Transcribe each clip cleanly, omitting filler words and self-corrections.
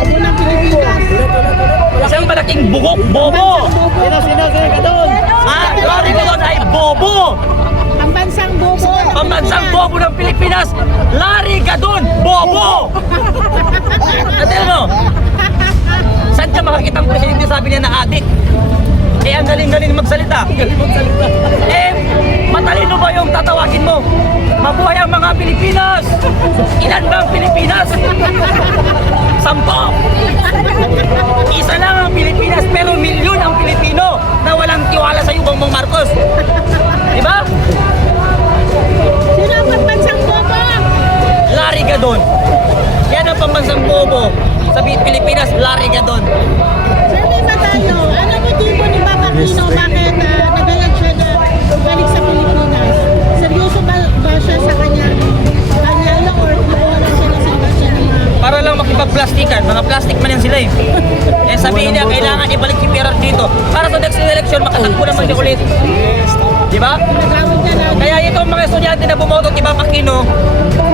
Bobo ng Pilipinas. Isang malaking bugok, bobo. Sino ka doon? Lari Gadon ay bobo. Pambansang bobo. Pambansang bobo ng Pilipinas, Lari Gadon, bobo. Natin mo? Saan ka makakita ang presidente sabi niya na adik? Eh, ang galing-galing magsalita. Eh, matalino ba yung tatawagin mo? Mabuhay ang mga Pilipinas! Ilan ba ang Pilipinas? 10! Isa lang ang Pilipinas, pero milyon ang Pilipino na walang tiwala sa iyo, Bongbong Marcos. Diba? Sino ang pambansang bobo? Lari Gadon. Yan ang pambansang bobo. Sa Pilipinas, Lari Gadon. Sir, may tayo. Ano motibo ni Mama Aquino bakit nagalag siya na balik sa Pilipinas? Seryoso ba siya sa kanyang pangyayang or iwanan siya na siya na Para lang makipagplastikan, mga plastic man yan sila eh. Eh sabihin niya, kailangan ibalik si Pierre dito. Para sa next election, makatakbo naman siya ulit. Di ba? nagawin niya na Kaya itong mga estudyante na bumoto kay Mama Aquino,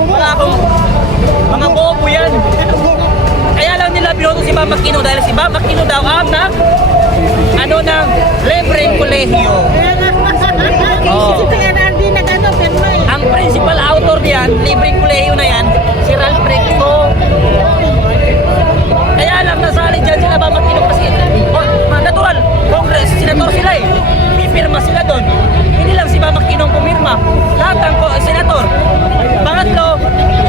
wala akong mga bobo yan. Kaya lang nila binoto si Mama Aquino dahil si Mama Aquino daw ang ng libreng kolehiyo. si PRRD nag-ano, pero Ang principal author niyan, libreng kolehiyo na yan, si Ralph Recto. Kaya lang nasali dyan sila Mama Aquino kasi natural, Congress, senator sila eh. Pipirma sila doon. Hindi lang si Mama Aquino ang pumirma. Lahat ang senator. Pangatlo,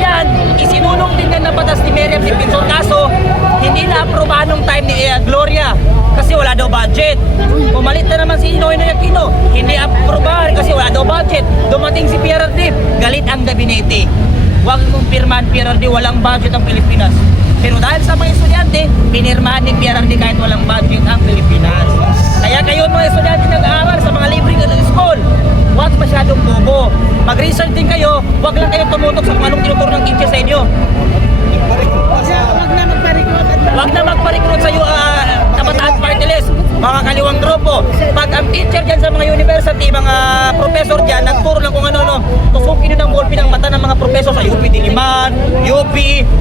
yan, isinulong din yan na batas ni Miriam Defensor. Kaso, hindi na-aprobahan nung time ni Gloria kasi wala daw budget. Pumalit na naman si Noynoy Aquino, hindi aprobahan kasi wala daw budget. Dumating si PRRD, galit ang gabinete. Huwag mong pirmahan PRRD, walang budget ang Pilipinas. Pero dahil sa mga estudyante, pinirmahan ni PRRD kahit walang budget ang Pilipinas. Kaya kayo mga estudyante nag-aaral sa mga libreng school, huwag masyadong bobo. Mag-research din kayo, huwag lang kayo tumutok sa kung anong tinuturo ng teacher sa inyo. wag na magpa-recruit at Huwag na magpa-recruit sa Kabataan Party List, mga kaliwang grupo. Pag ang teacher dyan sa mga university, mga professor dyan, nagturo ng kung ano-ano, tusukin nyo ng ballpen ng mata ng mga professor sa UP Diliman, UP,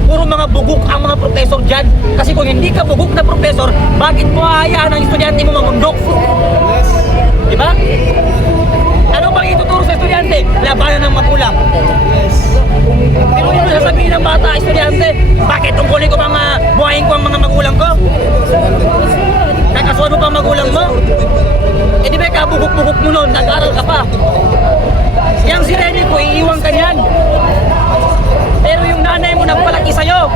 puro mga bugok ang mga professor dyan. Kasi kung hindi ka bugok na professor, bakit mo hayaan ang estudyante mo mamundok? Diba? Ano bang ituturo sa estudyante? Labanan ng magulang. Pero yun sasabihin ng bata, estudyante, bakit tungkulin ko mga buhayin ko ang mga magulang ko? Kakasuhan mo pa ang magulang mo? Eh di ba kabugok-bugok mo nun, nag-aaral ka pa. Yang si Rene ko, iiwan ka niyan. Pero yung nanay mo nagpalaki sa'yo.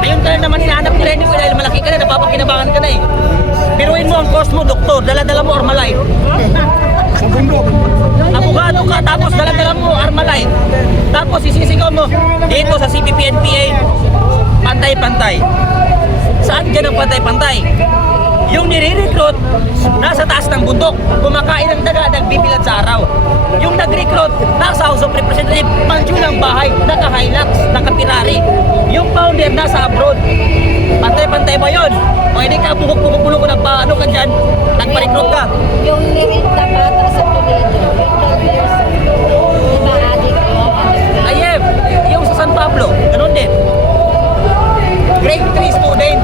Ayun ka naman hinahanap ni Rene ko dahil malaki ka na, napapakinabangan ka na eh. Biruin mo ang course mo, doktor, dala-dala mo Armalite. Abogado ka, tapos dala-dala mo Armalite. Tapos isisigaw mo, dito sa CPP-NPA, pantay-pantay. Saan dyan ang pantay-pantay? Yung nire-recruit, nasa taas ng bundok, kumakain ng daga, nagbibilad sa araw. Yung nag-recruit, nasa House of Representatives, pansyo ng bahay, naka-Hilux, naka-Ferrari. Yung founder, nasa abroad. Pantay-pantay ba yun? O hindi ka bugok-bugok ko nagpa-ano ka dyan, nagpa-recruit ka. Yung nirit na bata sa Toledo, yung 12 years old, di ba adik yun? Ayep, yung sa San Pablo, ganun din. Grade 3 student,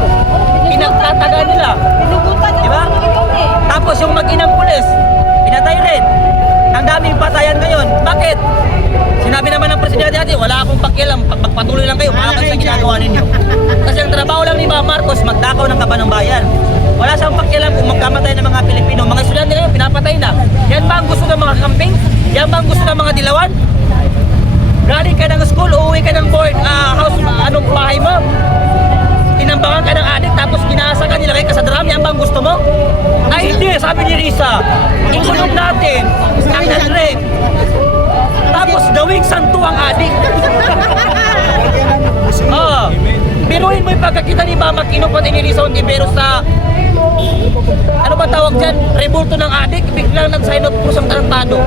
pinagtataga nila. Pinugutan Di ba? Tapos yung mag-inang pulis, pinatay rin. Ang daming patayan ngayon. Bakit? Sinabi naman ng presidente natin, wala akong pakialam, magpatuloy lang kayo, makakal sa ginagawa ninyo. Kasi ang trabaho lang ni Mama Marcos, magdakaw ng kaba ng bayan. Wala siyang pakialam kung magkamatay ng mga Pilipino. Mga estudyante ngayon, pinapatay na. Yan ba ang gusto ng mga camping? Yan ba ang gusto ng mga dilawan? Galing ka ng school, uuwi ka ng board, house, anong bahay mo? Tinambangan ka ng adik, tapos kinaasa ka, nilagay ka sa drum, yan ba ang gusto mo? Ay hindi, sabi ni Risa, ikulong natin ang rape. Tapos gawing santo ang adik. Biruin mo yung pagkakita ni Mama Aquino pati ni Risa Ontiveros sa ano ba tawag dyan? Rebulto ng adik, biglang nag-sign up po sa tarantado.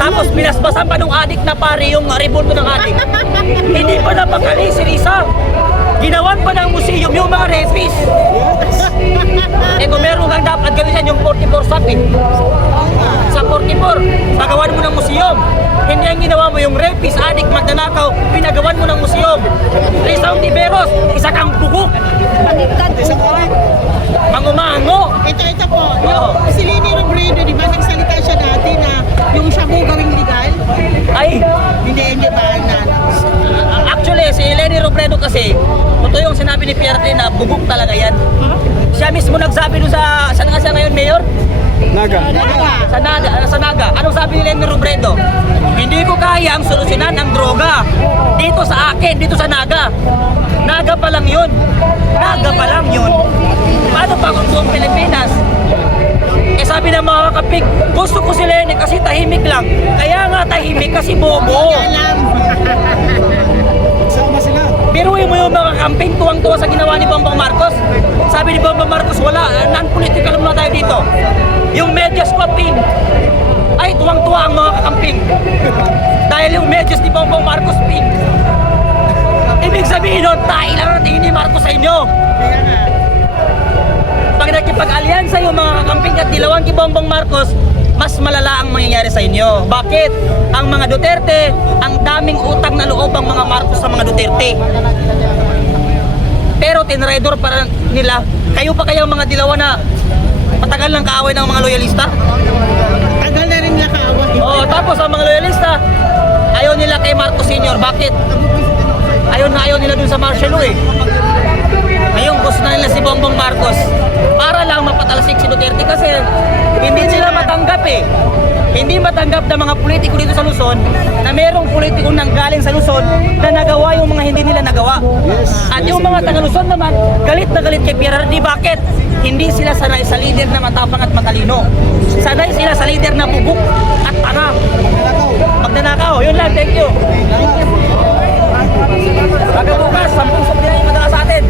Tapos binasbasan pa nung adik na pare yung rebulto ng adik. Hindi pa napakali si Risa. Ginawan pa ng museum yung mga rapist. Eh kung meron kang dapat gawin yan, yung 44 SAP eh. Sa 44, pagawan mo ng museum. Hindi ang ginawa mo yung rapist, addict, magnanakaw, pinagawan mo ng museum. Rizal Tiberos, isa kang bugok. Baliktad po. Mangumango. Ito po. Oo. Si Leni Robredo, di ba nagsalita siya dati na yung shabu gawing legal? Ay, Hindi ba na? actually, si Leni Robredo kasi, totoo yung sinabi ni PRD na bugok talaga yan. Siya mismo nagsabi doon saan nga siya ngayon, Mayor? Naga. Sa Naga. Anong sabi ni Leni Robredo? Hindi ko kaya ang solusyonan ang droga. Dito sa akin, dito sa Naga. Naga pa lang yun. Naga pa lang yun. Paano pa kung buong Pilipinas? Eh sabi ng mga kakapik, gusto ko si Leni kasi tahimik lang. Kaya nga tahimik kasi bobo. Alam. Biruin mo yung mga camping, tuwang-tuwa sa ginawa ni Bongbong Marcos. Sabi ni Bongbong Marcos, wala, non-political muna tayo dito. Yung medyas ko, pink. Ay, tuwang-tuwa ang mga kakamping. Dahil yung medyas ni Bongbong Marcos, pink. Ibig sabihin nun, tayo lang ang tingin ni Marcos sa inyo. Kaya nga. Pag nakipag-alyansa yung mga kakamping at dilawan kay Bongbong Marcos, mas malala ang mangyayari sa inyo. Bakit? Ang mga Duterte, ang daming utang na loob ang mga Marcos sa mga Duterte. Pero tinraidor para nila. Kayo pa kaya mga dilawan na matagal ng kaaway ng mga loyalista? Tagal na rin nila kaaway. Oo, tapos ang mga loyalista, ayaw nila kay Marcos Sr. Bakit? Ayaw nila dun sa martial law eh. Ngayon gusto na nila si Bongbong Marcos para lang mapatalsik si Duterte kasi hindi nila matanggap eh. Hindi matanggap ng mga politiko dito sa Luzon na merong politiko nang galing sa Luzon na nagawa yung mga hindi nila nagawa. At yung mga taga Luzon naman, galit na galit kay PRRD. Bakit? Hindi sila sanay sa leader na matapang at matalino. Sanay sila sa leader na bubuk at tanga. Magnanakaw. Yun lang, thank you. Baga bukas, 10 sob din yung madala sa atin.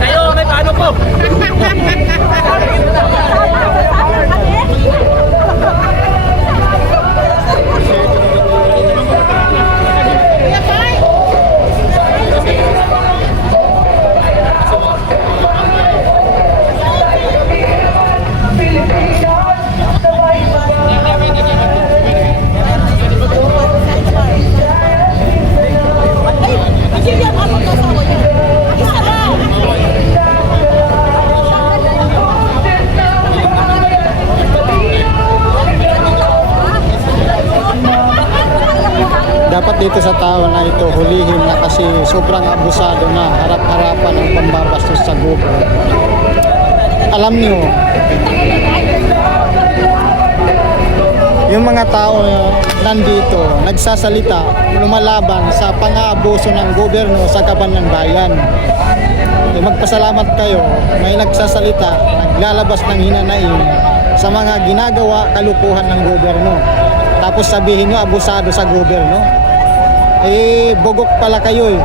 Kayo, may paano po? Dapat dito sa tao na ito hulihin na kasi sobrang abusado na harap-harapan ng pambabastos sa gobyerno. Alam niyo, yung mga tao nandito nagsasalita, lumalaban sa pang-aabuso ng gobyerno sa kaban ng bayan. Magpasalamat kayo, may nagsasalita, naglalabas ng hinanaing sa mga ginagawa kalukuhan ng gobyerno. Tapos sabihin nyo, abusado sa gobyerno. Eh, bugok pala kayo eh.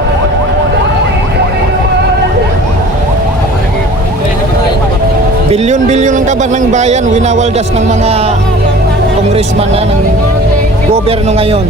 Bilyon-bilyon ng kaban ng bayan, winawaldas ng mga congressman na ng gobyerno ngayon.